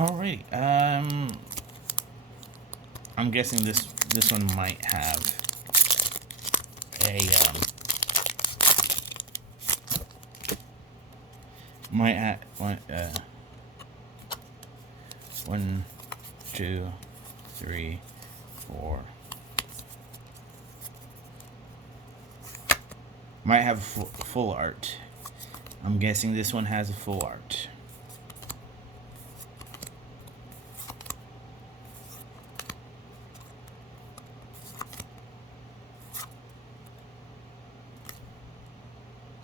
Alrighty. I'm guessing this one might have a might have one, two, three, four. Might have full art. I'm guessing this one has a full art.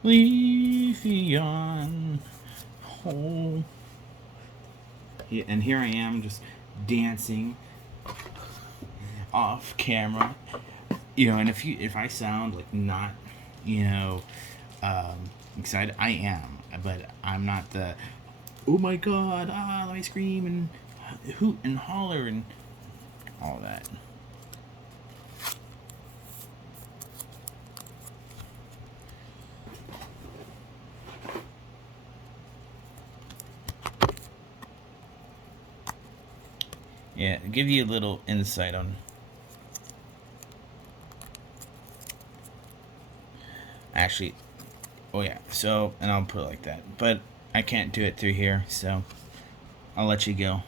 Leafeon. Oh. Yeah, and here I am just dancing off camera. And if I sound like not, excited, I am, but I'm not the oh my god, let me scream and hoot and holler and all that. Yeah, give you a little insight on. Actually, oh yeah, so, and I'll put it like that. But I can't do it through here, so I'll let you go.